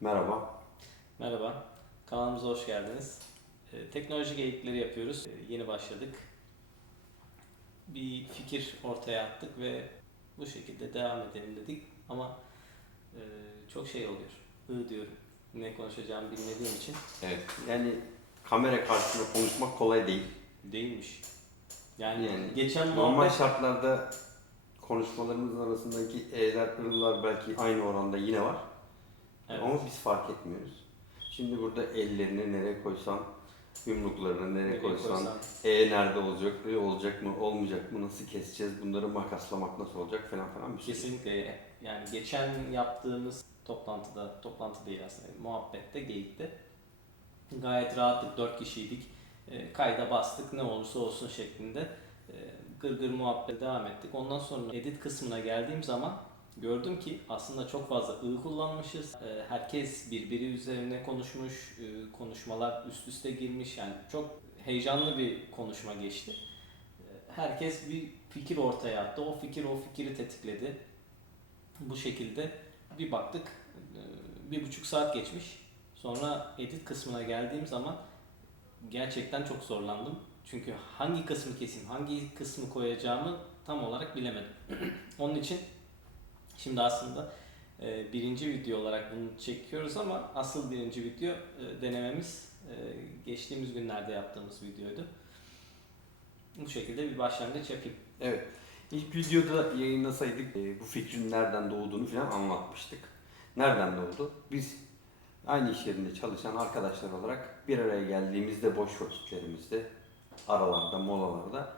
Merhaba. Merhaba, kanalımıza hoş geldiniz. Teknoloji geyikleri yapıyoruz. Yeni başladık. Bir fikir ortaya attık ve bu şekilde devam edelim dedik. Ama e, çok şey oluyor. Diyorum. Ne konuşacağımı bilmediğim için Evet, yani kamera karşısında konuşmak kolay değil. değilmiş. Yani Yani geçen normal muhabbet... şartlarda konuşmalarımızın arasındaki e'ler, ırlar belki aynı oranda yine var. Evet, Ama biz fark etmiyoruz. Şimdi burada ellerini nereye koysan, yumruklarını nereye nereye koysan, koysam. nerede olacak, olacak mı, olmayacak mı, nasıl keseceğiz, bunları makaslamak nasıl olacak falan falan bir sürü. Kesinlikle. Yani geçen yaptığımız toplantı değil aslında, muhabbette, geyikte gayet rahattık, 4 kişiydik. Kayda bastık, ne olursa olsun şeklinde gırgır muhabbet devam ettik. Ondan sonra edit kısmına geldiğim zaman gördüm ki aslında çok fazla kullanmışız. Herkes birbiri üzerine konuşmuş, konuşmalar üst üste girmiş. Yani çok heyecanlı bir konuşma geçti. Herkes bir fikir ortaya attı. O fikri tetikledi. Bu şekilde bir baktık, 1,5 saat geçmiş. Sonra edit kısmına geldiğim zaman gerçekten çok zorlandım. Çünkü hangi kısmı keseyim, hangi kısmı koyacağımı tam olarak bilemedim. Onun için şimdi aslında birinci video olarak bunu çekiyoruz ama asıl birinci video denememiz geçtiğimiz günlerde yaptığımız videoydu. Bu şekilde bir başlangıç yapayım. Evet, ilk videoda yayınlasaydık bu fikrin nereden doğduğunu falan anlatmıştık. Nereden doğdu? Biz aynı iş yerinde çalışan arkadaşlar olarak bir araya geldiğimizde boş vakitlerimizde, aralarda, molalarda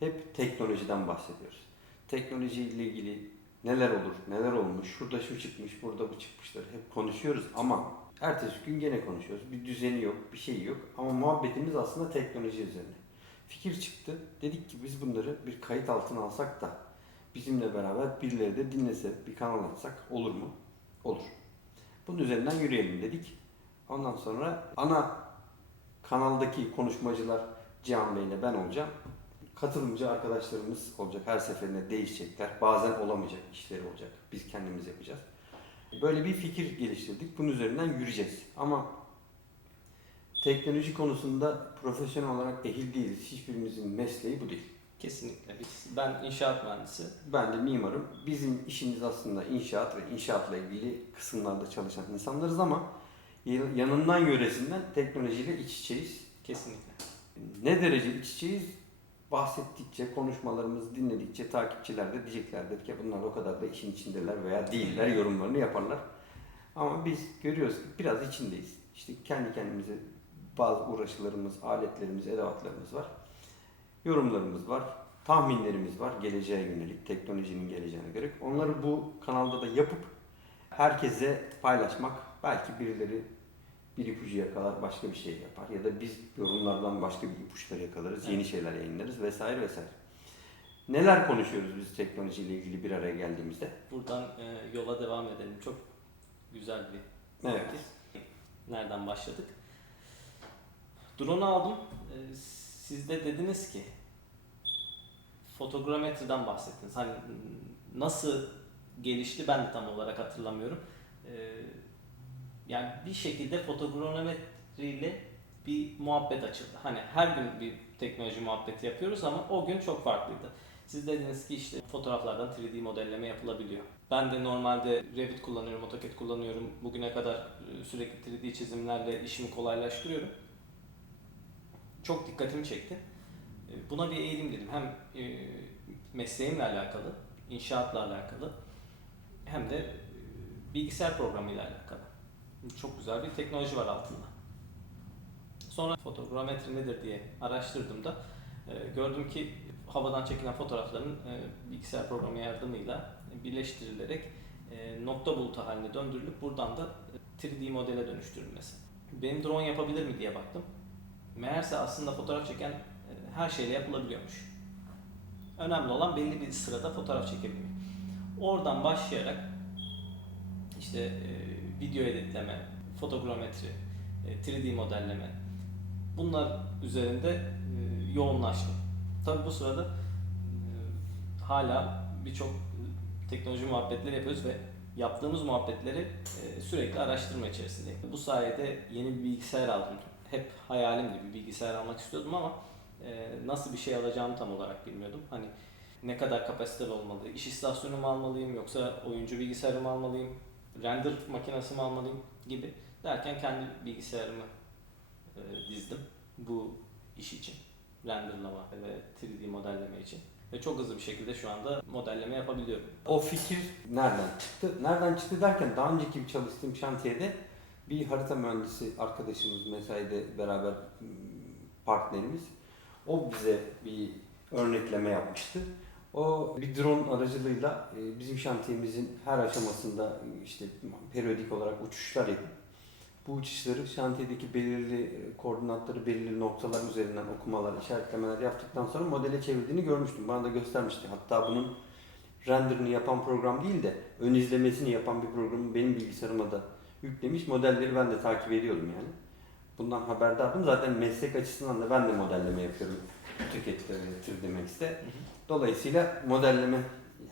hep teknolojiden bahsediyoruz. Teknoloji ile ilgili neler olur, neler olmuş, şurada şu çıkmış, burada bu çıkmışları hep konuşuyoruz ama ertesi gün gene konuşuyoruz. Bir düzeni yok, bir şey yok ama muhabbetimiz aslında teknoloji üzerine. Fikir çıktı. Dedik ki biz bunları bir kayıt altına alsak da bizimle beraber birileri de dinlese, bir kanal açsak olur mu? Olur. Bunun üzerinden yürüyelim dedik. Ondan sonra ana kanaldaki konuşmacılar Cihan Bey ile ben olacağım. Katılımcı arkadaşlarımız olacak. Her seferinde değişecekler. Bazen olamayacak işleri olacak. Biz kendimiz yapacağız. Böyle bir fikir geliştirdik. Bunun üzerinden yürüyeceğiz. Ama teknoloji konusunda profesyonel olarak ehil değiliz. Hiçbirimizin mesleği bu değil. Kesinlikle. Ben inşaat mühendisi. Ben de mimarım. Bizim işimiz aslında inşaat ve inşaatla ilgili kısımlarda çalışan insanlarız ama yanından yöresinden teknolojiyle iç içeyiz. Kesinlikle. Ne derece iç içeyiz? Bahsettikçe, konuşmalarımızı dinledikçe takipçiler de diyeceklerdir ki bunlar o kadar da işin içindeler veya değiller yorumlarını yaparlar. Ama biz görüyoruz ki biraz içindeyiz. İşte kendi kendimize bazı uğraşılarımız, aletlerimiz, edevatlarımız var. Yorumlarımız var. Tahminlerimiz var geleceğe yönelik, teknolojinin geleceğine göre. Onları bu kanalda da yapıp herkese paylaşmak. Belki birileri bir ipucu yakalar, başka bir şey yapar. Ya da biz yorumlardan başka bir ipuçları yakalarız, yeni şeyler yayınlarız vesaire vesaire. Neler konuşuyoruz biz teknolojiyle ilgili bir araya geldiğimizde? Buradan yola devam edelim. Çok güzel bir Evet. fikir. Nereden başladık? Drone'u aldım. Siz de dediniz ki fotogrametriden bahsettiniz. Hani nasıl gelişti ben de tam olarak hatırlamıyorum. Yani bir şekilde fotogrametriyle bir muhabbet açıldı. Hani her gün bir teknoloji muhabbeti yapıyoruz ama o gün çok farklıydı. Siz dediniz ki işte fotoğraflardan 3D modelleme yapılabiliyor. Ben de normalde Revit kullanıyorum, AutoCAD kullanıyorum. Bugüne kadar sürekli 3D çizimlerle işimi kolaylaştırıyorum. Çok dikkatimi çekti. Buna bir eğilim dedim. Hem mesleğimle alakalı, inşaatla alakalı hem de bilgisayar programıyla alakalı. Çok güzel bir teknoloji var altında. Sonra fotogrametri nedir diye araştırdığımda gördüm ki havadan çekilen fotoğrafların bilgisayar programı yardımıyla birleştirilerek nokta bulutu haline döndürülüp buradan da 3D modele dönüştürülmesi. Benim drone yapabilir mi diye baktım. Meğerse aslında fotoğraf çeken her şeyle yapılabiliyormuş. Önemli olan belli bir sırada fotoğraf çekebilmek. Oradan başlayarak işte video editleme, fotogrametri, 3D modelleme bunlar üzerinde yoğunlaştım. Tabi bu sırada hala birçok teknoloji muhabbetleri yapıyoruz ve yaptığımız muhabbetleri sürekli araştırma içerisindeyim. Bu sayede yeni bir bilgisayar aldım. Hep hayalimdi, bir bilgisayar almak istiyordum ama nasıl bir şey alacağımı tam olarak bilmiyordum. Hani ne kadar kapasiteli olmalı, iş istasyonu mu almalıyım yoksa oyuncu bilgisayarı mı almalıyım, render makinesi mi almalıyım gibi derken kendi bilgisayarımı dizdim bu iş için. Renderlama ve 3D modelleme için. Ve çok hızlı bir şekilde şu anda modelleme yapabiliyorum. O fikir nereden çıktı? Nereden çıktı derken daha önceki bir çalıştığım şantiyede bir harita mühendisi arkadaşımız, mesaide beraber partnerimiz, o bize bir örnekleme yapmıştı. O bir drone aracılığıyla bizim şantiyemizin her aşamasında işte periyodik olarak uçuşlar yapıp bu uçuşları şantiyedeki belirli koordinatları, belirli noktalar üzerinden okumalar, işaretlemeler yaptıktan sonra modele çevirdiğini görmüştüm. Bana da göstermişti. Hatta bunun renderını yapan program değil de ön izlemesini yapan bir programı benim bilgisayarıma da yüklemiş. Modelleri ben de takip ediyordum yani. Bundan haberdardım. Zaten meslek açısından da ben de modelleme yapıyorum. Tüketilir Max'te. Dolayısıyla modelleme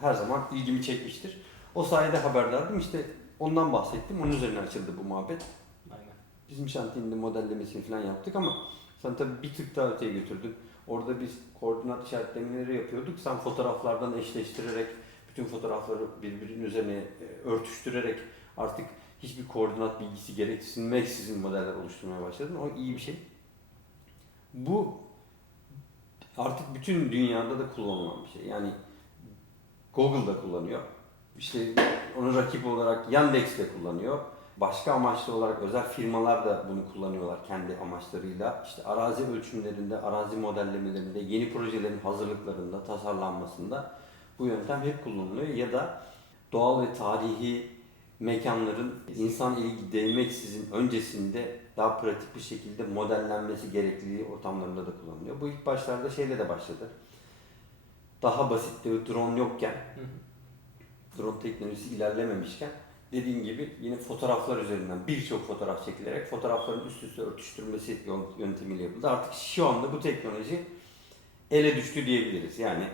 her zaman ilgimi çekmiştir. O sayede haberdardım. İşte ondan bahsettim. Onun üzerine açıldı bu muhabbet. Aynen. Bizim şantiyenin de modellemesini falan yaptık ama sen tabii bir tık daha öteye götürdün. Orada biz koordinat işaretlemeleri yapıyorduk. Sen fotoğraflardan eşleştirerek, bütün fotoğrafları birbirinin üzerine örtüştürerek artık hiçbir koordinat bilgisi gereksinmeksizin modeller oluşturmaya başladın. O iyi bir şey. Bu artık bütün dünyada da kullanılan bir şey. Yani Google'da kullanıyor. İşte onu rakip olarak Yandex de kullanıyor. Başka amaçlı olarak özel firmalar da bunu kullanıyorlar kendi amaçlarıyla. İşte arazi ölçümlerinde, arazi modellemelerinde, yeni projelerin hazırlıklarında, tasarlanmasında bu yöntem hep kullanılıyor. Ya da doğal ve tarihi mekanların insan ilgi değmeksizin öncesinde daha pratik bir şekilde modellenmesi gerekliliği ortamlarında da kullanılıyor. Bu ilk başlarda şeyle de başladı. Daha basit de drone yokken, drone teknolojisi ilerlememişken dediğim gibi yine fotoğraflar üzerinden birçok fotoğraf çekilerek fotoğrafların üst üste örtüştürmesi yöntemiyle yapıldı. Artık şu anda bu teknoloji ele düştü diyebiliriz. Yani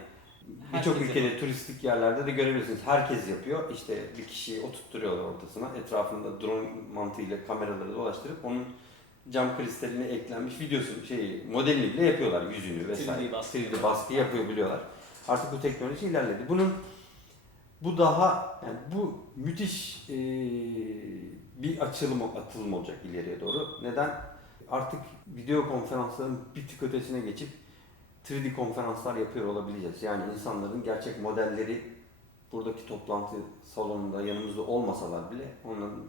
birçok ülkede turistik yerlerde de görebilirsiniz. Herkes yapıyor. İşte bir kişiyi oturtturuyorlar ortasına. Etrafında drone mantığıyla kameraları dolaştırıp onun cam kristaline eklenmiş videosu modelini bile yapıyorlar, yüzünü vesaire. 3D baskı yapıyor biliyorlar. Artık bu teknoloji ilerledi. Bu daha yani bu müthiş bir atılım olacak ileriye doğru. Neden? Artık video konferansların bir tık ötesine geçip 3D konferanslar yapıyor olabileceğiz. Yani insanların gerçek modelleri buradaki toplantı salonunda yanımızda olmasalar bile onların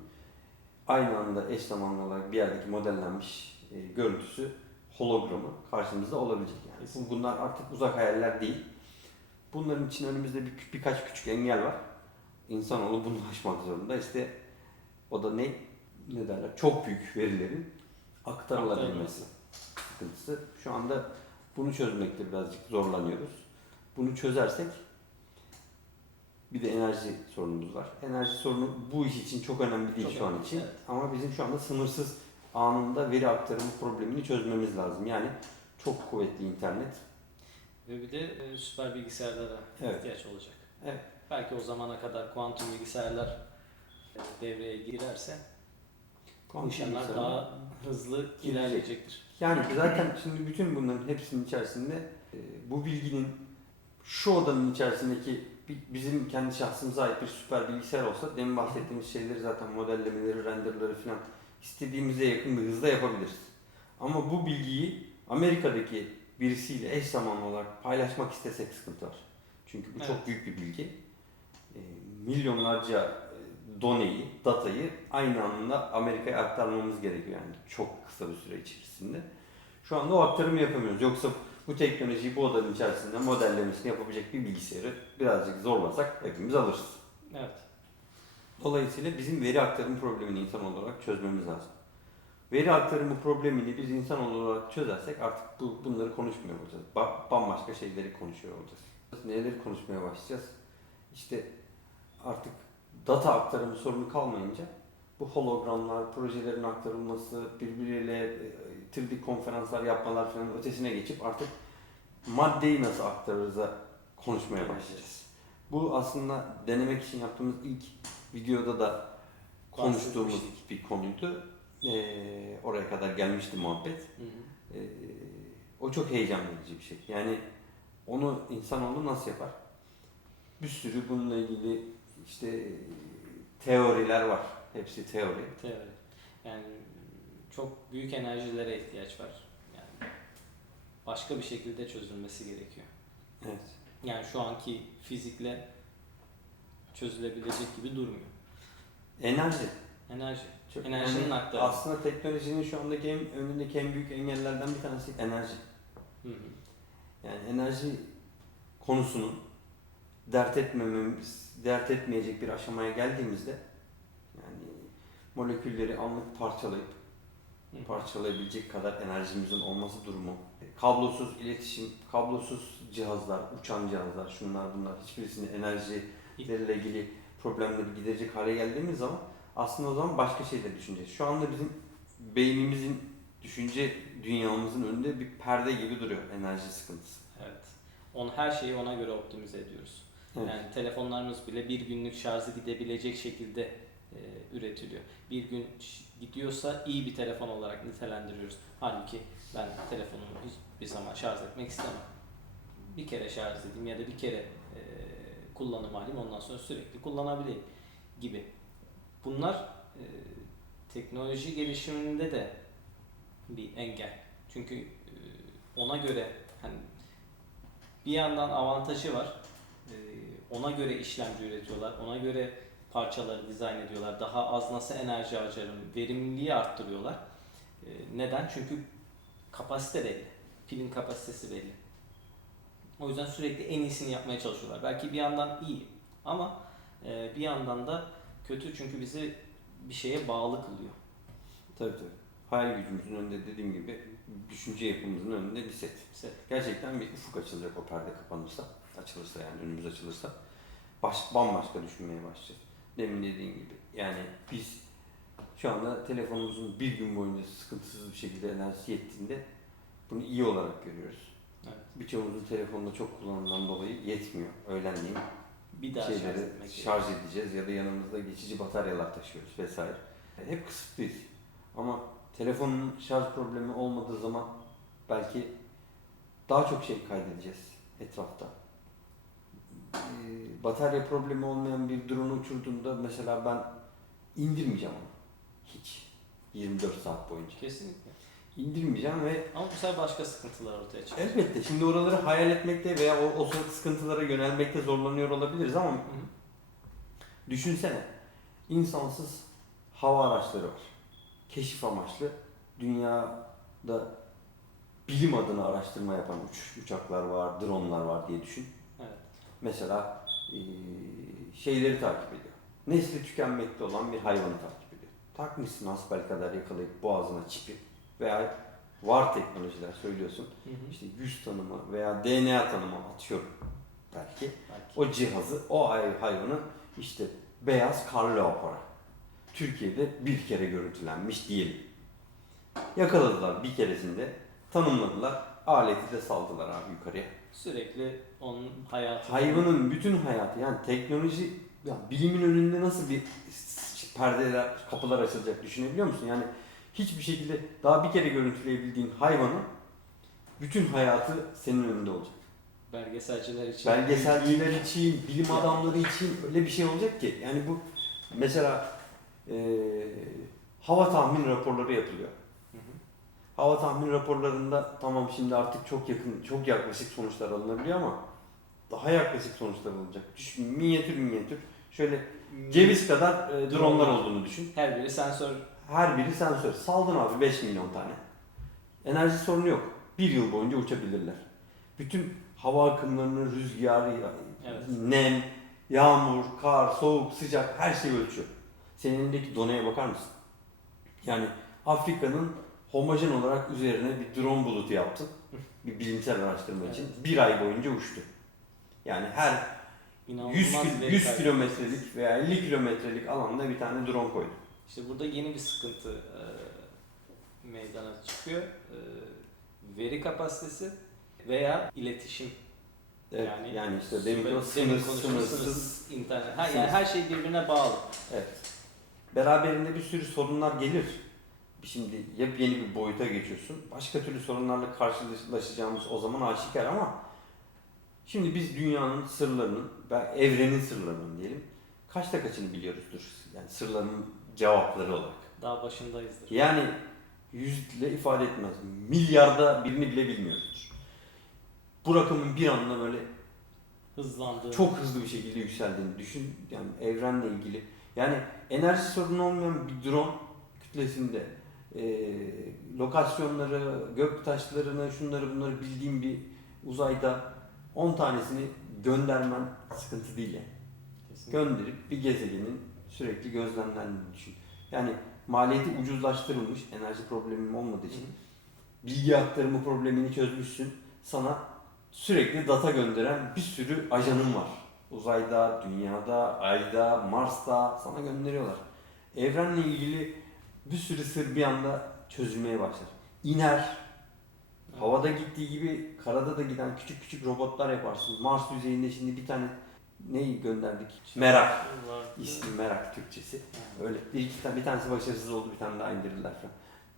aynı anda eş zamanlı olarak bir yerdeki modellenmiş görüntüsü, hologramı karşımızda olabilecek yani. Bunlar artık uzak hayaller değil. Bunların için önümüzde birkaç küçük engel var. İnsanoğlu bunu aşmak zorunda. İşte o da ne derler? Çok büyük verilerin aktarılabilmesi sıkıntısı. Şu anda bunu çözmekte birazcık zorlanıyoruz. Bunu çözersek bir de enerji sorunumuz var. Enerji sorunu bu iş için çok önemli değil şu an için. Evet. Ama bizim şu anda sınırsız anında veri aktarımı problemini çözmemiz lazım. Yani çok kuvvetli internet. Ve bir de süper bilgisayarlara ihtiyaç olacak. Evet. Belki o zamana kadar kuantum bilgisayarlar devreye girerse bu işlemler daha hızlı ilerleyecektir. Yani zaten şimdi bütün bunların hepsinin içerisinde bu bilginin şu odanın içerisindeki bizim kendi şahsımıza ait bir süper bilgisayar olsa demin bahsettiğimiz şeyleri zaten modellemeleri, renderleri falan istediğimize yakın bir hızda yapabiliriz. Ama bu bilgiyi Amerika'daki birisiyle eş zamanlı olarak paylaşmak istesek sıkıntı var. Çünkü bu çok büyük bir bilgi. Milyonlarca doneyi, datayı aynı anda Amerika'ya aktarmamız gerekiyor yani çok kısa bir süre içerisinde. Şu anda o aktarımı yapamıyoruz. Yoksa bu teknolojiyi bu odanın içerisinde modellemesini yapabilecek bir bilgisayarı birazcık zorlasak hepimiz alırız. Evet. Dolayısıyla bizim veri aktarımı problemini insan olarak çözmemiz lazım. Veri aktarımı problemini biz insan olarak çözersek artık bunları konuşmuyor olacağız. Bambaşka şeyleri konuşuyor olacağız. Neleri konuşmaya başlayacağız? İşte artık data aktarımı sorunu kalmayınca bu hologramlar, projelerin aktarılması, birbiriyle 3D konferanslar yapmalar falan ötesine geçip artık maddeyi nasıl aktarırız'a konuşmaya başlayacağız. Bu aslında denemek için yaptığımız ilk videoda da konuştuğumuz Bahsetmiştik. bir konuydu. Oraya kadar gelmişti muhabbet. Hı hı. O çok heyecan verici bir şey. Yani onu insanoğlu nasıl yapar? Bir sürü bununla ilgili işte teoriler var. Hepsi teori. Teori. Yani çok büyük enerjilere ihtiyaç var. Yani başka bir şekilde çözülmesi gerekiyor. Evet. Yani şu anki fizikle çözülebilecek gibi durmuyor. Enerji. Enerji. Çok Enerjinin yani aktarımı. aslında teknolojinin şu andaki önündeki en büyük engellerden bir tanesi enerji. Hı hı. Yani enerji konusunun dert etmeyecek bir aşamaya geldiğimizde yani molekülleri anlık Hı hı. parçalayabilecek kadar enerjimizin olması durumu, kablosuz iletişim, kablosuz cihazlar, uçan cihazlar, şunlar bunlar hiçbirisinin enerjileriyle ilgili problemleri giderecek hale geldiğimiz zaman aslında o zaman başka şeyler düşüneceğiz. Şu anda bizim beynimizin, düşünce dünyamızın önünde bir perde gibi duruyor enerji sıkıntısı. Evet. Her şeyi ona göre optimize ediyoruz. Evet. Yani telefonlarımız bile bir günlük şarjı gidebilecek şekilde üretiliyor. Bir gün gidiyorsa iyi bir telefon olarak nitelendiriyoruz. Halbuki ben telefonumu hiçbir zaman şarj etmek istemem. Bir kere şarj edeyim ya da bir kere kullanım halim, ondan sonra sürekli kullanabileyim gibi. Bunlar teknoloji gelişiminde de bir engel. Çünkü ona göre hani bir yandan avantajı var. Ona göre işlemci üretiyorlar. Ona göre parçaları dizayn ediyorlar. Daha az nasıl enerji harcarım, verimliliği arttırıyorlar. Neden? Çünkü kapasite belli. Pilin kapasitesi belli. O yüzden sürekli en iyisini yapmaya çalışıyorlar. Belki bir yandan iyi ama bir yandan da kötü, çünkü bizi bir şeye bağlı kılıyor. Tabii tabii. Hayal gücümüzün önünde dediğim gibi düşünce yapımızın önünde bir set. Gerçekten bir ufuk açılacak o perde kapanırsa, açılırsa yani önümüz açılırsa bambaşka düşünmeye başlayacağız. Demin dediğim gibi yani biz şu anda telefonumuzun bir gün boyunca sıkıntısız bir şekilde enerjisi yettiğinde bunu iyi olarak görüyoruz. Evet. Birçoğumuzun telefonda çok kullanımdan dolayı yetmiyor. Öğlenleyin Bir daha şeyleri şarj edeceğiz ya da yanımızda geçici bataryalar taşıyoruz vesaire. Hep kısıtlıyız. Ama telefonun şarj problemi olmadığı zaman belki daha çok şey kaydedeceğiz etrafta. Batarya problemi olmayan bir drone uçurduğumda mesela ben indirmeyeceğim onu. Hiç. 24 saat boyunca. Kesinlikle. İndirmeyeceğim ve Ama bu sefer başka sıkıntılar ortaya çıkıyor. elbette şimdi oraları hayal etmekte veya o sıkıntılara yönelmekte zorlanıyor olabiliriz ama düşünsene insansız hava araçları var. Keşif amaçlı dünyada bilim adına araştırma yapan uçaklar var, dronlar var diye düşün. Evet. Mesela şeyleri takip ediyor. Nesli tükenmekte olan bir hayvanı takip ediyor. Takmışsın hasbelkader yakalayıp boğazına çipi veya var teknolojiler söylüyorsun. İşte yüz tanıma veya DNA tanıma atıyorum belki. O cihazı, o hayvanın işte beyaz kar leoparı. Türkiye'de bir kere görüntülenmiş diyelim. Yakaladılar bir keresinde, tanımladılar, aleti de saldılar abi yukarıya. Sürekli onun hayatı. Hayvanın bütün hayatı yani teknoloji, ya bilimin önünde nasıl bir perdeler, kapılar açılacak düşünebiliyor musun? Yani hiçbir şekilde daha bir kere görüntüleyebildiğin hayvanın bütün hayatı senin önünde olacak. Belgeselciler için. Belgeselciler için, bilim adamları için öyle bir şey olacak ki. Yani bu mesela hava tahmin raporları yapılıyor. Hava tahmin raporlarında tamam şimdi artık çok yakın, çok yaklaşık sonuçlar alınabiliyor ama daha yaklaşık sonuçlar alınacak. Düşün, minyatür şöyle ceviz kadar dronlar olduğunu düşün. Her biri sensör. Her biri sensör. Saldın abi 5 milyon tane. Enerji sorunu yok. Bir yıl boyunca uçabilirler. Bütün hava akımlarını, rüzgar, Evet. nem, yağmur, kar, soğuk, sıcak her şeyi ölçüyor. Senin elindeki donaya bakar mısın? Yani Afrika'nın homojen olarak üzerine bir drone bulutu yaptın. Bir bilimsel araştırma için. Bir ay boyunca uçtu. Yani her 100 kilometrelik veya 50 kilometrelik alanda bir tane drone koydu. İşte burada yeni bir sıkıntı meydana çıkıyor. Veri kapasitesi veya iletişim Evet, yani işte demin o demin sınırsız, konuştuğumuz internet. Yani sınırsız. her şey birbirine bağlı. Evet. Beraberinde bir sürü sorunlar gelir. Şimdi yepyeni bir boyuta geçiyorsun. Başka türlü sorunlarla karşılaşacağımız o zaman aşikar ama şimdi biz dünyanın sırlarının ve evrenin sırlarının diyelim kaçta kaçını biliyoruzdur. Yani sırların cevapları olarak. Daha başındayızdır. Yani yüzle ifade etmez. Milyarda birini bile bilmiyoruzdur. Bu rakamın bir anda böyle Hızlandı. çok hızlı bir şekilde yükseldiğini düşün. Yani evrenle ilgili. Yani enerji sorunu olmayan bir drone kütlesinde lokasyonları, gök taşlarını, şunları bunları bildiğim bir uzayda 10 tanesini göndermen sıkıntı değil yani. Kesinlikle. Gönderip bir gezegenin sürekli gözlemlendiğini düşün. Yani maliyeti ucuzlaştırılmış, enerji problemim olmadığı için bilgi aktarımı problemini çözmüşsün. Sana sürekli data gönderen bir sürü ajanın var. Uzayda, dünyada, ayda, Mars'ta sana gönderiyorlar. Evrenle ilgili bir sürü sır bir anda çözülmeye başlar. İner, havada gittiği gibi karada da giden küçük küçük robotlar yaparsın. Mars yüzeyinde şimdi bir tane neyi gönderdik? Merak. Var. İsmi Merak Türkçesi. Öyle bir iki tane, bir tanesi başarısız oldu, bir tane daha indirdiler falan.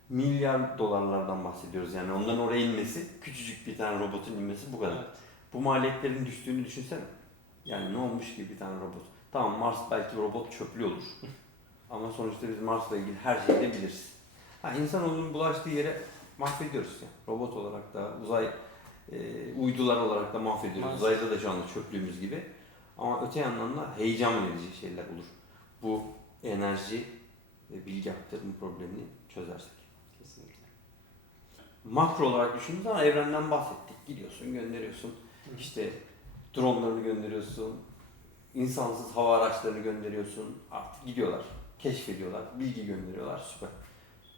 Milyar dolarlardan bahsediyoruz yani. Onların oraya inmesi, küçücük bir tane robotun inmesi bu kadar. Evet. Bu maliyetlerin düştüğünü düşünsene. Yani ne olmuş ki bir tane robot. Tamam, Mars belki robot çöplü olur. Ama sonuçta biz Mars'la ilgili her şeyi de biliriz. Ha, insanoğlunun bulaştığı yere mahvediyoruz yani. Robot olarak da, uydular olarak da mahvediyoruz. Maalesef. Uzayda da şu anda çöplüğümüz gibi. Ama öte yandan da heyecan verici şeyler olur. Bu enerji ve bilgi aktarımı problemini çözersek. Kesinlikle. Makro olarak düşündüğünüz zaman evrenden bahsettik. Gidiyorsun, gönderiyorsun. İşte dronlarını gönderiyorsun. İnsansız hava araçlarını gönderiyorsun. Artık gidiyorlar. Keşfediyorlar. Bilgi gönderiyorlar. Süper.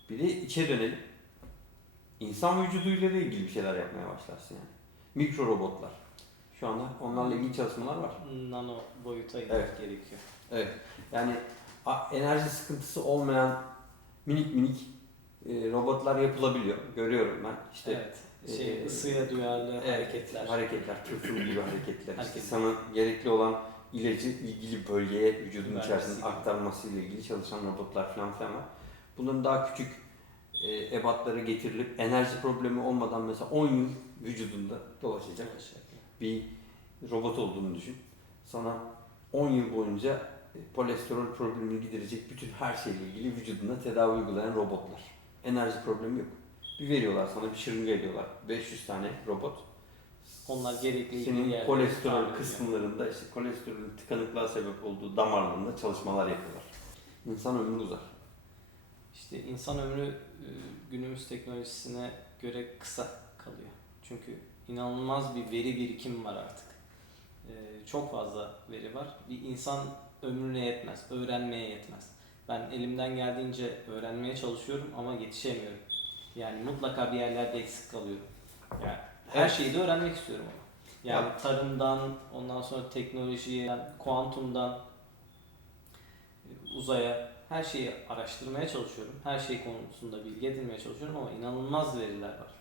Bir de içe dönelim. İnsan vücuduyla da ilgili bir şeyler yapmaya başlarsın yani. Mikro robotlar. Şu anda onlarla ilgili çalışmalar var. Nano boyuta inmek Evet. gerekiyor. Evet. Yani enerji sıkıntısı olmayan minik minik robotlar yapılabiliyor. Görüyorum ben. İşte Evet. Isıya duyarlı hareketler. Hareketler, tırtıl gibi hareketler. İşte Hareket. sana gerekli olan ilacı ilgili bölgeye vücudun Vermesi içerisinde gibi. aktarması ile ilgili çalışan robotlar falan filan var. Bunların daha küçük ebatlara getirilip enerji problemi olmadan mesela 10 yıl vücudunda dolaşacak bir robot olduğunu düşün. Sana 10 yıl boyunca kolesterol problemini giderecek bütün her şeyle ilgili vücuduna tedavi uygulayan robotlar. Enerji problemi yok. Bir veriyorlar sana, bir şırınga ediyorlar. 500 tane robot. Onlar gerekli Senin yerlere kolesterol tahmin kısımlarında, işte kolesterolün tıkanıklığa sebep olduğu damarlarında çalışmalar yapıyorlar. İnsan ömrü uzar. İşte insan ömrü günümüz teknolojisine göre kısa kalıyor. Çünkü inanılmaz bir veri birikimi var artık. Çok fazla veri var. Bir insan ömrüne yetmez, öğrenmeye yetmez. Ben elimden geldiğince öğrenmeye çalışıyorum ama yetişemiyorum. Yani mutlaka bir yerlerde eksik kalıyorum. Yani her Evet. şeyi de öğrenmek istiyorum ama. Yani Ya. tarımdan, ondan sonra teknolojiye, kuantumdan uzaya her şeyi araştırmaya çalışıyorum. Her şey konusunda bilgi edinmeye çalışıyorum ama inanılmaz veriler var.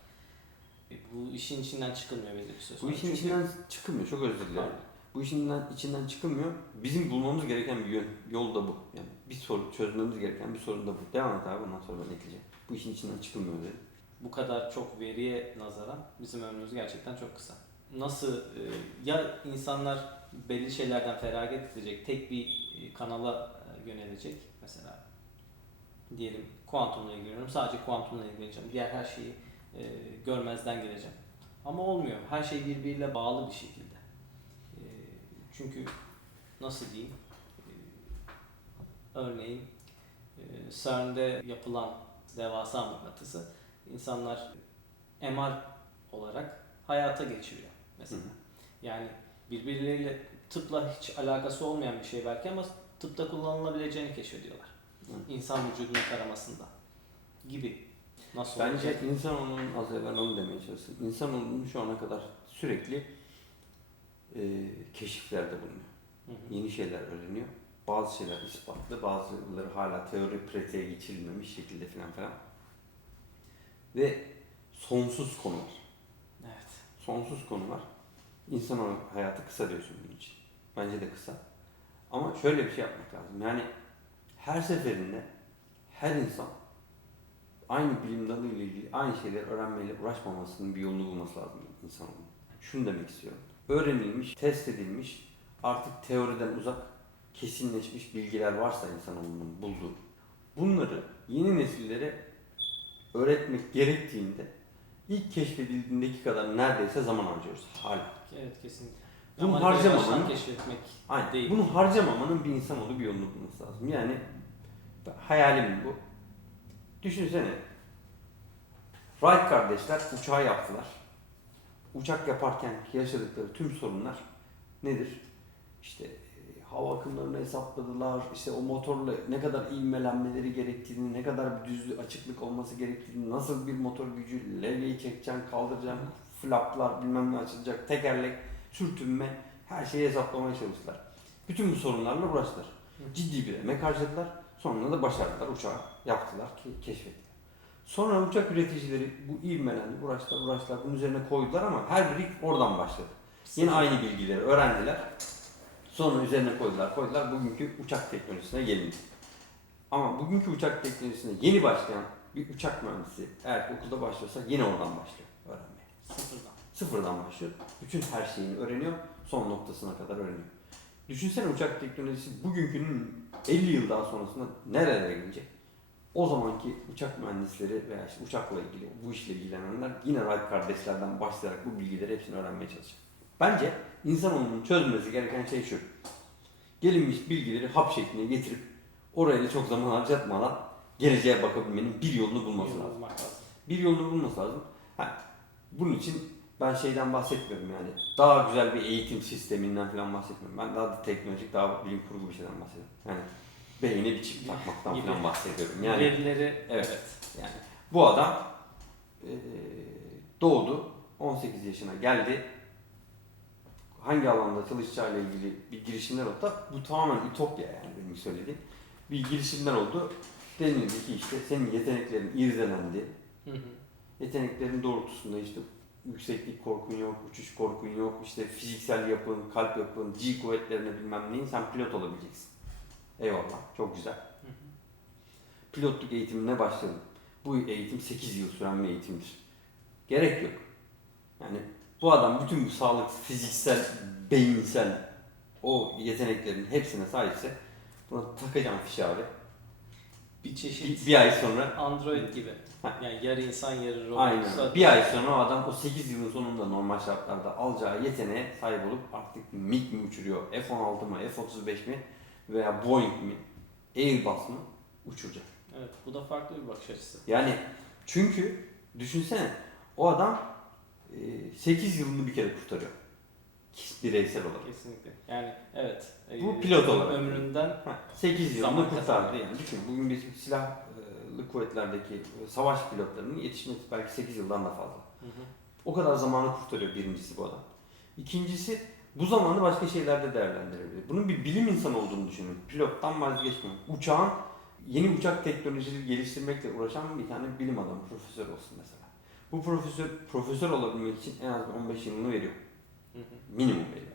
Bu işin içinden çıkılmıyor belli bir süre Bu sonra. işin içinden çıkılmıyor. Çok özür dilerim. Pardon. Bu işin içinden çıkılmıyor. Bizim bulmamız gereken bir yol da bu. Yani bir soru çözmemiz gereken bir sorun da bu. Devam et abi, ondan sonra ben ekleyeceğim. Bu işin içinden çıkılmıyor dedim. Bu kadar çok veriye nazaran bizim ömrümüz gerçekten çok kısa. Nasıl ya insanlar belli şeylerden feragat edecek, tek bir kanala yönelecek mesela. Diyelim kuantumla ilgileniyorum, sadece kuantumla ilgileneceğim. Diğer her şeyi görmezden geleceğim. Ama olmuyor. Her şey birbiriyle bağlı bir şekilde. Çünkü nasıl diyeyim? Örneğin CERN'de yapılan devasa mıknatısı insanlar MR olarak hayata geçiriyor mesela. Yani birbirleriyle tıpla hiç alakası olmayan bir şey belki ama tıpta kullanılabileceğini keşfediyorlar. İnsan vücudunu taramasında gibi. Nasıl Bence olacak? insanoğlunun, az evvel onu demeye çalıştım. İnsanoğlunun şu ana kadar sürekli keşiflerde bulunuyor. Yeni şeyler öğreniyor. Bazı şeyler ispatlı, bazıları hala teori pratiğe geçirilmemiş şekilde falan. Ve sonsuz konu var. Evet. Sonsuz konu var. İnsan hayatı kısa diyorsun bunun için. Bence de kısa. Ama şöyle bir şey yapmak lazım. Yani her seferinde her insan aynı bilim dalı ile ilgili aynı şeyleri öğrenmeyle uğraşmamasının bir yolunu bulması lazım insanoğlunun. Şunu demek istiyorum. Öğrenilmiş, test edilmiş, artık teoriden uzak, kesinleşmiş bilgiler varsa insanoğlunun bulduğu, bunları yeni nesillere öğretmek gerektiğinde ilk keşfedildiğindeki kadar neredeyse zaman harcıyoruz hala. Evet, kesinlikle. Bunu Amerika'yı harcamamanın, baştan keşfetmek aynen, değil. bunu harcamamanın bir insanoğlu bir yolunu bulması lazım. Yani hayalim bu. Düşünsene. Wright kardeşler uçağı yaptılar. Uçak yaparken yaşadıkları tüm sorunlar nedir? İşte hava akımlarını hesapladılar, işte o motorla ne kadar ivmelenmeleri gerektiğini, ne kadar bir düzlük, açıklık olması gerektiğini, nasıl bir motor gücü, levyeyi çekeceksin, kaldıracaksın, flaplar bilmem ne açılacak, tekerlek, sürtünme, her şeyi hesaplamaya çalıştılar. Bütün bu sorunlarla uğraştılar. Ciddi bir emek harcadılar. Sonra da başardılar, uçağı yaptılar ki keşfettiler. Sonra uçak üreticileri bu ivmelendi, uğraştılar, bunun üzerine koydular ama her biri oradan başladı. Yine aynı bilgileri öğrendiler. Sonra üzerine koydular. Bugünkü uçak teknolojisine gelindi. Ama bugünkü uçak teknolojisine yeni başlayan bir uçak mühendisi eğer okulda başlıyorsa yine oradan başlıyor öğrenmeye. Sıfırdan başlıyor. Bütün her şeyini öğreniyor. Son noktasına kadar öğreniyor. Düşünsene uçak teknolojisi bugünkünün 50 yıl daha sonrasında nerelere gelecek? O zamanki uçak mühendisleri veya işte uçakla ilgili, bu işle ilgilenenler yine Wright kardeşlerden başlayarak bu bilgileri hepsini öğrenmeye çalışacak. Bence insanoğlunun çözmesi gereken şey şu. Gelinmiş bilgileri hap şekline getirip oraya da çok zaman harcatmadan geleceğe bakabilmenin bir yolunu bulması lazım. Bir yolunu bulması lazım. Bunun için ben şeyden bahsetmiyorum yani. Daha güzel bir eğitim sisteminden falan bahsetmiyorum. Ben daha da teknolojik, daha bilim kurgu bir şeyden bahsediyorum. Yani beyine bir çip takmaktan falan bahsediyorum. Yani verileri evet. Yani bu adam doğdu, 18 yaşına geldi. Hangi alanda çalışacağıyla ilgili bir girişimler oldu. Bu tamamen ütopya yani benim söylediğim. Bir girişimler oldu. Denildi ki işte senin yeteneklerin irdelendi. Yeteneklerin doğrultusunda işte yükseklik korkun yok, uçuş korkun yok, işte fiziksel yapın, kalp yapın, G kuvvetlerine bilmem neyin, sen pilot olabileceksin. Eyvallah, çok güzel. Pilotluk eğitimine başladım. Bu eğitim 8 yıl süren bir eğitimdir. Gerek yok. Yani bu adam bütün bu sağlık, fiziksel, beyinsel o yeteneklerin hepsine sahipse buna takacağım fişi abi. Bir çeşit bir ay sonra Android gibi. Yani yarı insan yarı robot. aynen. Bir ay sonra o adam o 8 yılın sonunda normal şartlarda alacağı yeteneğe sahip olup artık MiG mi uçuruyor, F-16 mı, F-35 mi veya Boeing mi, Airbus mı uçuracak. Evet, bu da farklı bir bakış açısı. Yani çünkü düşünsene o adam 8 yılını bir kere kurtarıyor. Bireysel olarak. Kesinlikle. Yani evet. Bu pilot olarak. Ömründen 8 zaman yılını kurtardı kazanıyor. yani. Düşün bugün bizim silahlı kuvvetlerdeki savaş pilotlarının yetişmesi belki 8 yıldan da fazla. O kadar zamanı kurtarıyor birincisi bu adam. İkincisi bu zamanı başka şeylerde değerlendirebilir. Bunun bir bilim insanı olduğunu düşünün. Pilottan vazgeçmiyor. Uçağın yeni uçak teknolojileri geliştirmekle uğraşan bir tane bilim adamı, profesör olsun mesela. Bu profesör olabilmek için en az 15 yılını veriyor. Minimum veriyor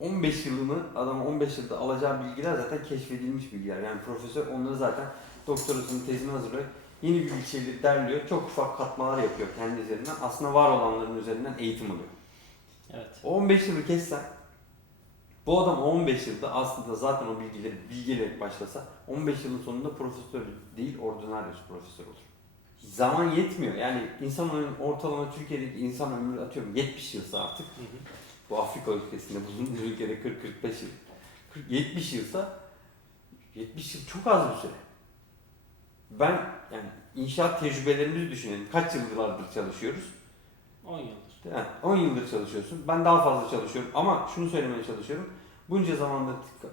yani. 15 yılını adam 15 yılda alacağı bilgiler zaten keşfedilmiş bilgiler. Yani profesör onları zaten doktorasının tezini hazırlıyor. Yeni bir şeyleri derliyor. Çok ufak katmalar yapıyor kendi üzerinden. Aslında var olanların üzerinden eğitim alıyor. Evet. O 15 yılı kessen bu adam 15 yılda aslında zaten o bilgileri bilgiyle başlasa 15 yılın sonunda profesör değil ordinarius profesör olur. Zaman yetmiyor. Yani insanın ortalama Türkiye'deki insan ömrü atıyorum 70 yılsa artık. Bu Afrika ülkesinde bulunduğu ülkede 40-45 yıl. 70 yılsa 70 yıl çok az bir süre. Ben yani inşaat tecrübelerimizi düşünelim. Kaç yıllardır çalışıyoruz? 10 yıldır. Yani 10 yıldır çalışıyorsun. Ben daha fazla çalışıyorum ama şunu söylemeye çalışıyorum. Bunca zamanda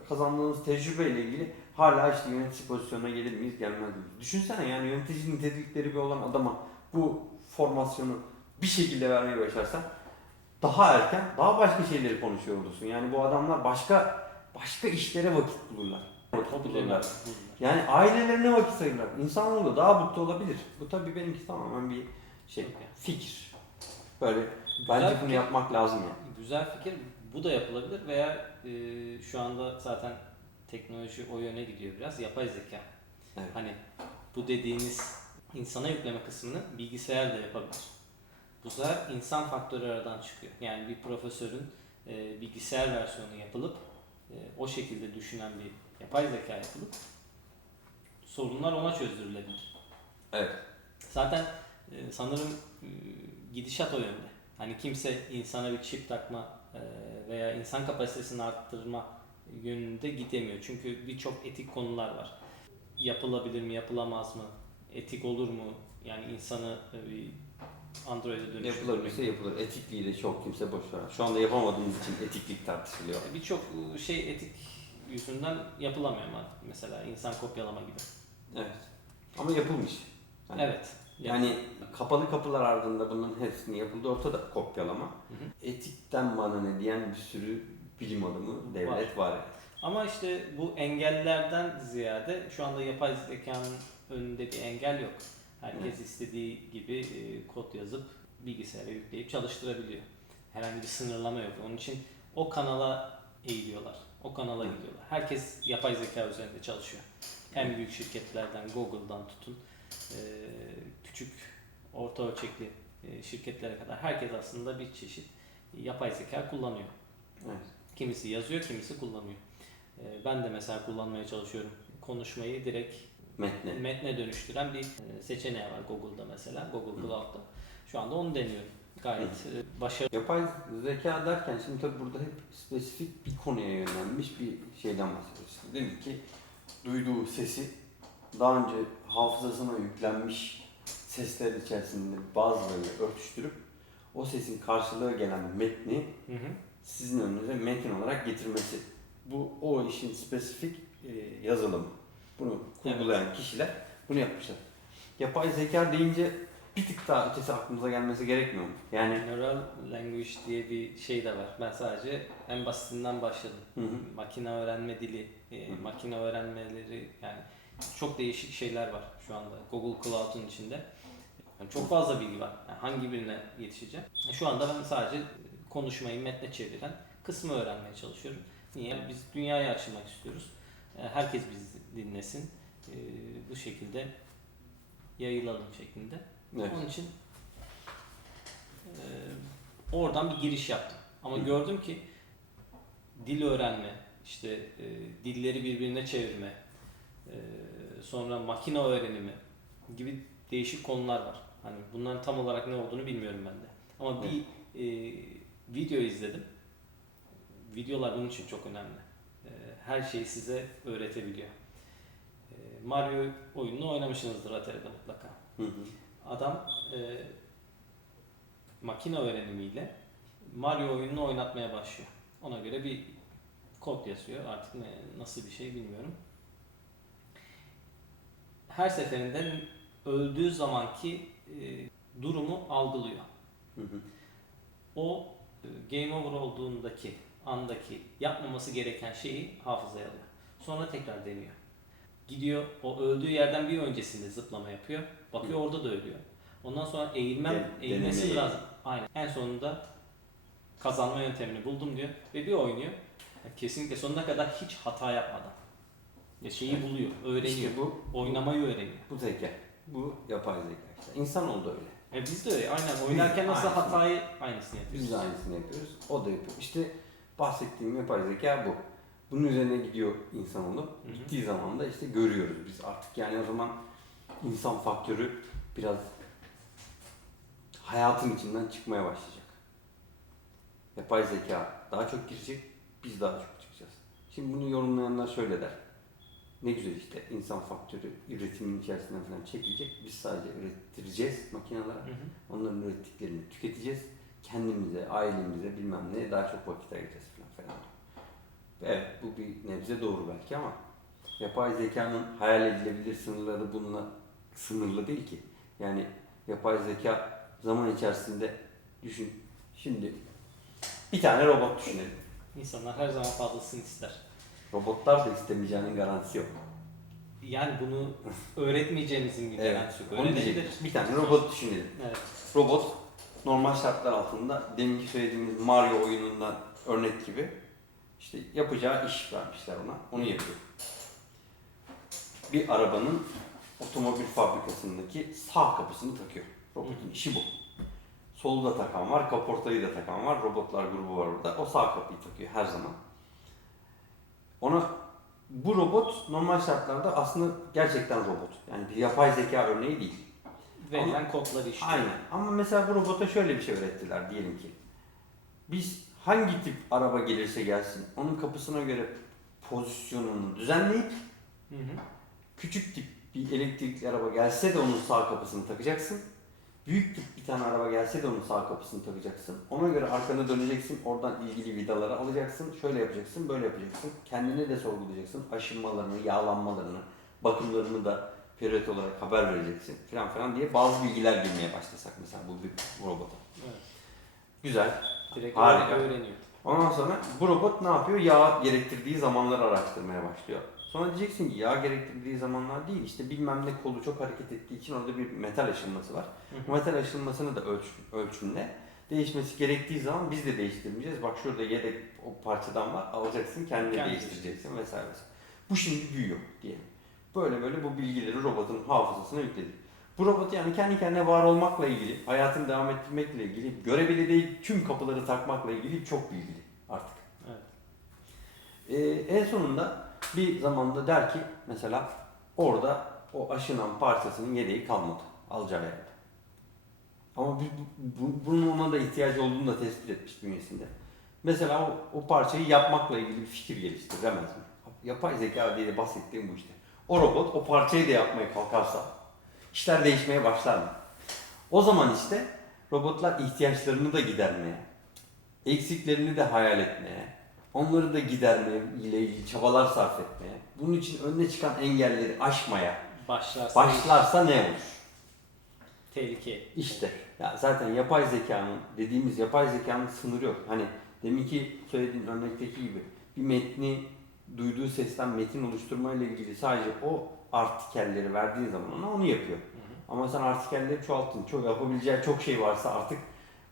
kazandığımız tecrübeyle ilgili hala işte yönetici pozisyonuna gelir miyiz, gelmez miyiz? Düşünsene yani yönetici nitelikleri bir olan adama bu formasyonu bir şekilde vermeyi başarsan daha erken, daha başka şeyleri konuşuyor olursun. Yani bu adamlar başka işlere vakit bulurlar. Yani ailelerine vakit ayırırlar. İnsanoğlu daha mutlu olabilir. Bu tabii benimki tamamen bir fikir. Böyle bence bunu yapmak lazım yani. Güzel fikir. Bu da yapılabilir veya şu anda zaten teknoloji o yöne gidiyor biraz. Yapay zeka. Evet. Hani bu dediğiniz insana yükleme kısmını bilgisayar da yapabilir. Bu sefer insan faktörü aradan çıkıyor. Yani bir profesörün bilgisayar versiyonu yapılıp o şekilde düşünen bir yapay zeka yapılıp sorunlar ona çözdürülebilir. Evet. Zaten sanırım gidişat o yönde. Hani kimse insana bir çip takma veya insan kapasitesini arttırma yönünde gidemiyor. Çünkü birçok etik konular var. Yapılabilir mi, yapılamaz mı? Etik olur mu? Yani insanı bir Android'e dönüştürmek. Yapılabilirse yapılır. Etikliği de çok kimse boş ver. Şu anda yapamadığımız için etiklik tartışılıyor. Birçok şey etik yüzünden yapılamıyor ama mesela insan kopyalama gibi. Evet. Ama yapılmış. Evet. Yani kapalı kapılar ardında bunların hepsini yapıldı. Ortada kopyalama. Hı. Etikten bana ne diyen bir sürü bilim adamı, devlet var. Ama işte bu engellerden ziyade şu anda yapay zekanın önünde bir engel yok. Herkes istediği gibi kod yazıp bilgisayara yükleyip çalıştırabiliyor. Herhangi bir sınırlama yok. Onun için o kanala eğiliyorlar. O kanala gidiyorlar. Herkes yapay zeka üzerinde çalışıyor. En büyük şirketlerden, Google'dan tutun, küçük, orta ölçekli şirketlere kadar herkes aslında bir çeşit yapay zeka kullanıyor. Evet. Kimisi yazıyor, kimisi kullanıyor. Ben de mesela kullanmaya çalışıyorum. Konuşmayı direkt metne dönüştüren bir seçeneği var Google'da mesela, Google Cloud'da. Şu anda onu deniyorum. Gayet başarılı. Yapay zeka derken şimdi tabii burada hep spesifik bir konuya yönlenmiş bir şeyden bahsediyoruz. Demek ki duyduğu sesi daha önce hafızasına yüklenmiş sesler içerisinde bazılarıyla örtüştürüp o sesin karşılığı gelen metni sizin önünüze metin olarak getirmesi. Bu o işin spesifik yazılımı. Bunu kurgulayan kişiler bunu yapmışlar. Yapay zeka deyince bir tık daha ötesi aklımıza gelmesi gerekmiyor mu? Yani Neural Language diye bir şey de var. Ben sadece en basitinden başladım. Makine öğrenme dili, makine öğrenmeleri, yani çok değişik şeyler var şu anda Google Cloud'un içinde. Yani çok fazla bilgi var. Yani hangi birine yetişeceğim? Şu anda ben sadece konuşmayı metne çeviren kısmı öğrenmeye çalışıyorum. Niye? Biz dünyaya açılmak istiyoruz. Herkes bizi dinlesin. Bu şekilde yayılalım şeklinde. evet. Onun için oradan bir giriş yaptım. Ama gördüm ki dil öğrenme, işte dilleri birbirine çevirme, sonra makine öğrenimi gibi değişik konular var. Hani bunların tam olarak ne olduğunu bilmiyorum ben de. Ama bir video izledim. Videolar bunun için çok önemli. Her şeyi size öğretebiliyor. Mario oyununu oynamışsınızdır Atari'de mutlaka. Adam makine öğrenimiyle Mario oyununu oynatmaya başlıyor. Ona göre bir kod yazıyor. Artık nasıl bir şey bilmiyorum. Her seferinde öldüğü zamanki durumu algılıyor. O game over olduğundaki andaki yapmaması gereken şeyi hafızaya alıyor. Sonra tekrar deniyor. Gidiyor, o öldüğü yerden bir öncesinde zıplama yapıyor. Bakıyor orada da ölüyor. Ondan sonra eğilmesi lazım. Aynen. En sonunda kazanma yöntemini buldum diyor ve bir oynuyor. Yani kesinlikle sonuna kadar hiç hata yapmadan. Şeyi buluyor, öğreniyor. İşte bu oynamayı öğreniyor. Bu zeka. Bu yapay zeka işte. İnsanoğlu da öyle. Biz de öyle. Aynen. Oynarken nasıl hatayı aynısını yapıyoruz. Biz de aynısını yapıyoruz. O da yapıyor. İşte bahsettiğim yapay zeka bu. Bunun üzerine gidiyor insanoğlu. Gittiği zaman da işte görüyoruz biz artık. Yani o zaman insan faktörü biraz hayatın içinden çıkmaya başlayacak. Yapay zeka daha çok girecek, biz daha çok çıkacağız. Şimdi bunu yorumlayanlar şöyle der. Ne güzel işte insan faktörü üretimin içerisinden falan çekilecek. Biz sadece ürettireceğiz makinelere. Onların ürettiklerini tüketeceğiz. Kendimize, ailemize bilmem ne daha çok vakit ayıracağız falan. Evet bu bir nebze doğru belki ama yapay zekanın hayal edilebilir sınırları bununla sınırlı değil ki. Yani yapay zeka zaman içerisinde düşün. Şimdi bir tane robot düşünelim. İnsanlar her zaman fazlasını ister. Robotlar da istemeyeceğinin garantisi yok. Yani bunu öğretmeyeceğimizin bir garantisi yok. Onu diyecek. Bir tane robot düşünelim. Evet. Robot normal şartlar altında deminki söylediğimiz Mario oyunundan örnek gibi işte yapacağı iş vermişler ona. Onu yapıyor. Bir arabanın otomobil fabrikasındaki sağ kapısını takıyor. Robotun işi bu. Solu da takan var, kaportayı da takan var. Robotlar grubu var orada. O sağ kapıyı takıyor her zaman. Ona bu robot normal şartlarda aslında gerçekten robot. Yani bir yapay zeka örneği değil. Verilen kodları işliyor. Aynen. Ama mesela bu robota şöyle bir şey öğrettiler diyelim ki. Biz hangi tip araba gelirse gelsin onun kapısına göre pozisyonunu düzenleyip Hı hı. küçük tip bir elektrikli araba gelse de onun sağ kapısını takacaksın. Büyük tip bir tane araba gelse de onun sağ kapısını takacaksın. Ona göre arkanı döneceksin. Oradan ilgili vidaları alacaksın. Şöyle yapacaksın, böyle yapacaksın. Kendine de sorgulayacaksın. Aşınmalarını, yağlanmalarını, bakımlarını da periyot olarak haber vereceksin falan falan diye bazı bilgiler bilmeye başlasak mesela bu robota. Evet. Güzel. Direkt Harika. öğreniyor. Ondan sonra bu robot ne yapıyor? Yağ gerektirdiği zamanları araştırmaya başlıyor. Sonra diyeceksin ki yağ gerektirdiği zamanlar değil işte bilmem ne kolu çok hareket ettiği için orada bir metal aşınması var. Bu metal aşınmasını da ölçümle değişmesi gerektiği zaman biz de değiştirmeyeceğiz. Bak şurada yedek o parçadan var alacaksın kendini değiştireceksin vesaire. Bu şimdi büyüyor diyelim. Böyle böyle bu bilgileri robotun hafızasına yükledik. Bu robot yani kendi kendine var olmakla ilgili, hayatını devam ettirmekle ilgili, görevli değil tüm kapıları takmakla ilgili çok bilgili artık. Evet. En sonunda bir zamanda der ki mesela orada o aşınan parçasının yedeği kalmadı alacağı yerde. Ama bunun ona da ihtiyacı olduğunu da tespit etmiş bünyesinde. Mesela o parçayı yapmakla ilgili bir fikir geliştiremez mi? Yapay zeka diye bahsettiğim bu işte. O robot o parçayı da yapmaya kalkarsa işler değişmeye başlar mı? O zaman işte robotlar ihtiyaçlarını da gidermeye, eksiklerini de hayal etmeye, onları da gidermeye ile ilgili çabalar sarf etmeye, bunun için önüne çıkan engelleri aşmaya başlarsa ne olur? Tehlike. İşte ya zaten yapay zekanın dediğimiz yapay zekanın sınırı yok. Hani deminki söylediğin örnekteki gibi bir metni duyduğu sesten metin oluşturmayla ilgili sadece o artikelleri verdiğin zaman onu yapıyor. Ama sen artikelleri çoğalttın. Çok yapabileceği çok şey varsa artık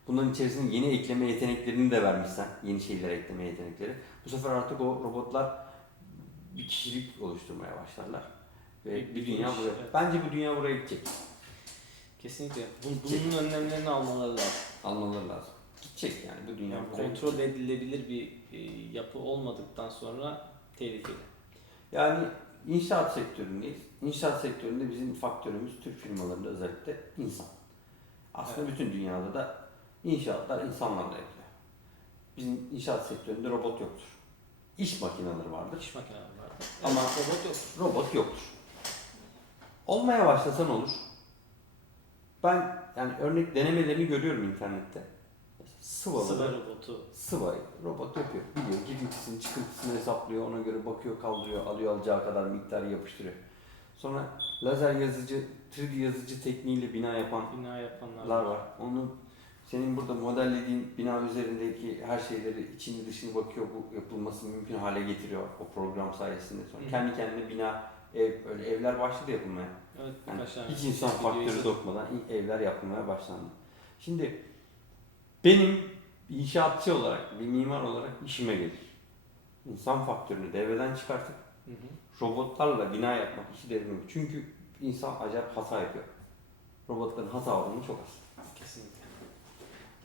bunların içerisinde yeni ekleme yeteneklerini de vermişsen, yeni şeyler ekleme yetenekleri. Bu sefer artık o robotlar bir kişilik oluşturmaya başlarlar. Ve bir dünya buraya. Evet. Bence bu dünya buraya gidecek. Kesinlikle. Bunun önlemlerini almaları lazım. Almaları lazım. Gidecek yani bu dünya Yani buraya kontrol gidecek. edilebilir bir yapı olmadıktan sonra tehlikeli. Yani inşaat sektöründeyiz. İnşaat sektöründe bizim faktörümüz Türk firmalarında özellikle insan. Aslında Evet. bütün dünyada da inşaatlar insanlarla yapılıyor. Bizim inşaat sektöründe robot yoktur. İş makineleri vardır. İş makineleri var. Ama robot yok. robot yoktur. Olmaya başlasa ne olur? Ben yani örnek denemelerini görüyorum internette. Sıvı Sıvalı robotu. sıvayı robot yapıyor. Biliyor girintisini çıkıntısını hesaplıyor. Ona göre bakıyor kaldırıyor. Alıyor alacağı kadar miktarı yapıştırıyor. Sonra lazer yazıcı, 3D yazıcı tekniğiyle bina Bina yapanlar yapanlar var. Onu senin burada modellediğin bina üzerindeki her şeyleri içini dışını bakıyor. Bu yapılması mümkün hale getiriyor o program sayesinde. Sonra kendi kendine bina, öyle evler başladı yapılmaya. Evet, Yani birkaç tane hiç insan videoyu faktörü izledim. sokmadan ilk evler yapılmaya başlandı. Şimdi benim inşaatçı olarak, bir mimar olarak işime gelir. İnsan faktörünü devreden çıkartıp Hı hı. robotlarla bina yapmak işi devrimi. Çünkü insan acayip hata yapıyor. Robotların hata oranı çok az. Kesinlikle.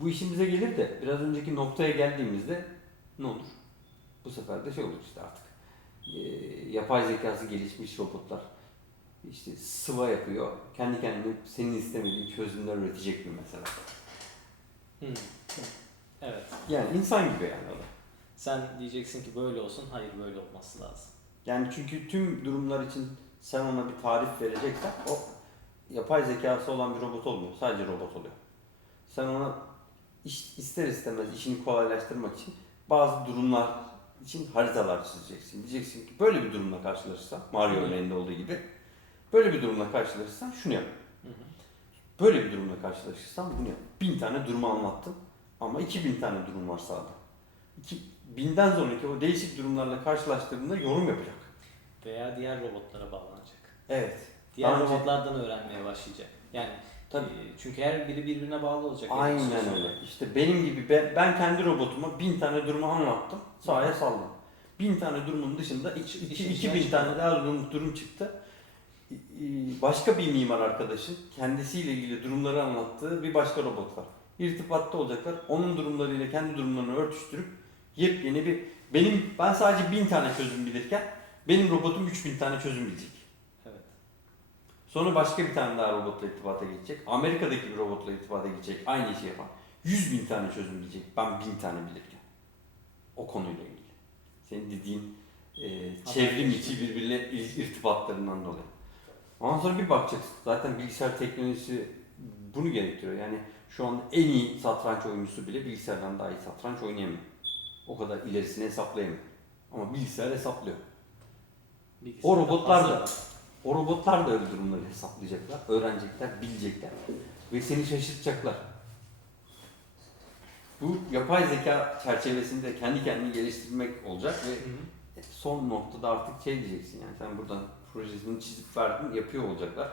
Bu işimize gelir de biraz önceki noktaya geldiğimizde ne olur? Bu sefer de şey olur işte artık. Yapay zekası gelişmiş robotlar işte sıva yapıyor. Kendi kendine senin istemediğin çözümler üretecek mi mesela? Hı. Evet. Yani insan gibi yani o da. Sen diyeceksin ki böyle olsun. Hayır, böyle olması lazım. Yani çünkü tüm durumlar için sen ona bir tarif vereceksen o yapay zekası olan bir robot olmuyor. Sadece robot oluyor. Sen ona ister istemez işini kolaylaştırmak için bazı durumlar için haritalar çizeceksin. Diyeceksin ki böyle bir durumla karşılaşırsan, Mario örneğinde olduğu gibi böyle bir durumla karşılaşırsan şunu yap. Hı hı. Böyle bir durumla karşılaşırsan bunu yap. 1000 tane durumu anlattım ama 2000 tane durum var sahada. 2000'den sonraki o değişik durumlarla karşılaştığında yorum yapacak. Veya diğer robotlara bağlanacak. Evet. Diğer Daha önce- robotlardan öğrenmeye başlayacak. Yani Tabii. Çünkü her biri birbirine bağlı olacak. Yani Aynen süre sonra. öyle. İşte benim gibi ben kendi robotuma 1000 tane durumu anlattım. Sahaya saldım. 1000 tane durumun dışında İçinden 2000 çıkan. tane daha durum çıktı. Başka bir mimar arkadaşın kendisiyle ilgili durumları anlattığı bir başka robot var. İrtibatta olacaklar. Onun durumlarıyla kendi durumlarını örtüştürüp yepyeni ben sadece 1000 tane çözüm bilirken benim robotum 3000 tane çözüm bilecek. Evet. Sonra başka bir tane daha robotla irtibata geçecek. Amerika'daki bir robotla irtibata geçecek. Aynı işi yapan. 100.000 tane çözüm bilecek. Ben 1000 tane bilirken. O konuyla ilgili. Senin dediğin çevrim içi birbirine irtibatlarından dolayı. Ondan sonra bir bakacaksın. Zaten bilgisayar teknolojisi bunu gerektiriyor. Yani şu an en iyi satranç oyuncusu bile bilgisayardan daha iyi satranç oynayamıyor. O kadar ilerisini hesaplayamıyor. Ama bilgisayar hesaplıyor. O robotlar da öyle durumları hesaplayacaklar, öğrenecekler, bilecekler ve seni şaşırtacaklar. Bu yapay zeka çerçevesinde kendi kendini geliştirmek olacak ve son noktada artık şey diyeceksin, yani sen buradan projesini çizip verdin, yapıyor olacaklar.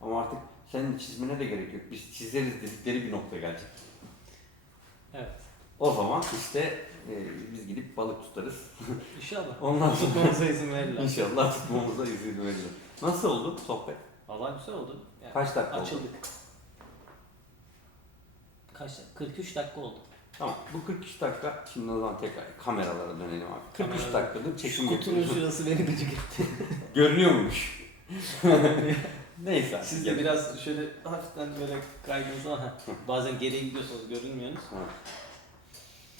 Ama artık senin çizmene de gerek yok. Biz çizeriz dedikleri bir nokta gelecek. Evet. O zaman işte biz gidip balık tutarız. İnşallah. Ondan sonra Tutmamıza izin verirler. İnşallah tutmamıza izin verilir. Nasıl oldu sohbet? Vallahi güzel oldu. Yani Kaç dakika oldu? açıldık. Kaç? 43 dakika oldu. Tamam. Bu 43 dakika. Şimdi o zaman tekrar kameralara dönelim abi. 43 Kameralara- dakikadır çekim Kutunun yapıyoruz. şurası beni gıcık etti. Görünüyor muymuş? Neyse. Siz de biraz şöyle hafiften böyle kaydınız ama bazen geriye gidiyorsunuz, görünmüyorsunuz. Ha.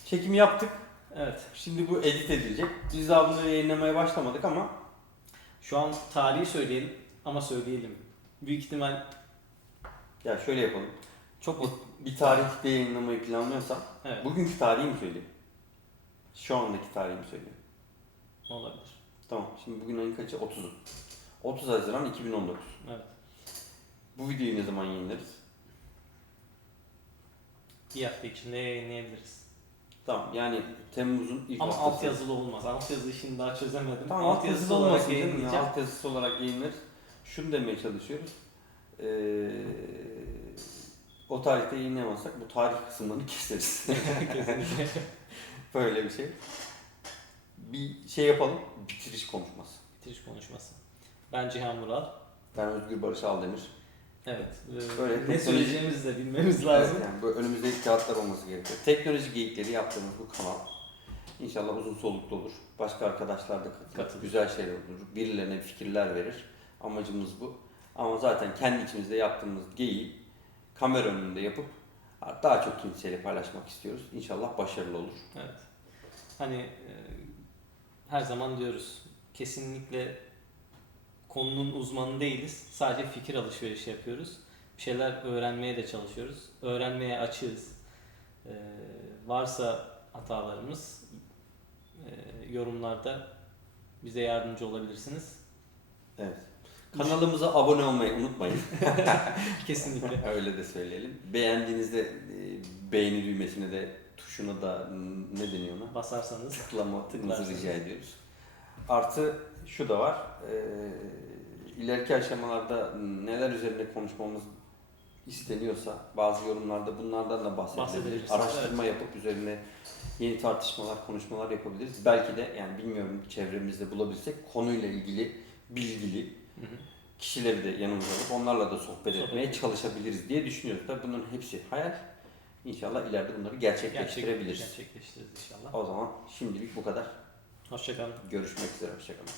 Çekimi yaptık. Evet. Şimdi bu edit edilecek. Biz daha bunları yayınlamaya başlamadık ama Şu an tarihi söyleyelim ama söyleyelim. Büyük ihtimal ya şöyle yapalım. çok Bir tarihte yayınlamayı planlıyorsam evet, bugünkü tarihi mi söyleyeyim? Şu andaki tarihi mi söyleyeyim? olabilir. Tamam. Şimdi bugün ayın kaçı? 30'u. 30 Haziran 2019. Evet. Bu videoyu ne zaman yayınlarız? Bir hafta içinde yayınlayabiliriz. Tamam. Yani Temmuz'un ilk Ama haftası. altyazılı olmaz. Altyazı işini daha çözemedim. Tamam, altyazılı olmasın canım ya. yayınlayacağım. Altyazısı olarak yayınlarız. Şunu demeye çalışıyoruz. O tarihte yayınlayamazsak bu tarih kısımlarını keseriz. Kesinlikle. Böyle bir şey. Bir şey yapalım. Bitiriş konuşması. Bitiriş konuşması. Ben Cihan Mural. Ben Özgür Barış Aldemir. Evet. Böyle ne teknoloji- söyleyeceğimizi de bilmemiz lazım. Evet, yani böyle önümüzde kağıtlar olması gerekiyor. Teknoloji geyikleri yaptığımız bu kanal İnşallah uzun soluklu olur. Başka arkadaşlar da katılır. Güzel şeyler olur. Birilerine fikirler verir. Amacımız bu. Ama zaten kendi içimizde yaptığımız geyiği kamera önünde yapıp daha çok kimseyle paylaşmak istiyoruz. İnşallah başarılı olur. Evet. Hani her zaman diyoruz kesinlikle konunun uzmanı değiliz. Sadece fikir alışverişi yapıyoruz. Bir şeyler öğrenmeye de çalışıyoruz. Öğrenmeye açığız. Varsa hatalarımız yorumlarda bize yardımcı olabilirsiniz. Evet. Kanalımıza abone olmayı unutmayın. Kesinlikle. Öyle de söyleyelim. Beğendiğinizde beğeni düğmesine de tuşuna da ne deniyor ona? Basarsanız Tıklamanızı tıklarsanız. rica ediyoruz. Artı şu da var. İleriki aşamalarda neler üzerinde konuşmamız isteniyorsa bazı yorumlarda bunlardan da bahsedebiliriz. Bahsedebiliriz, Araştırma yapıp üzerine yeni tartışmalar, konuşmalar yapabiliriz. Belki de yani bilmiyorum çevremizde bulabilirsek konuyla ilgili bilgili Hı hı. kişileri de yanımıza alıp onlarla da sohbet etmeye edelim. çalışabiliriz diye düşünüyoruz. Tabii bunların hepsi hayal. İnşallah ileride bunları gerçekleştirebiliriz. Gerçekleştiririz inşallah. O zaman şimdilik bu kadar. Hoşçakalın. Görüşmek üzere. Hoşçakalın.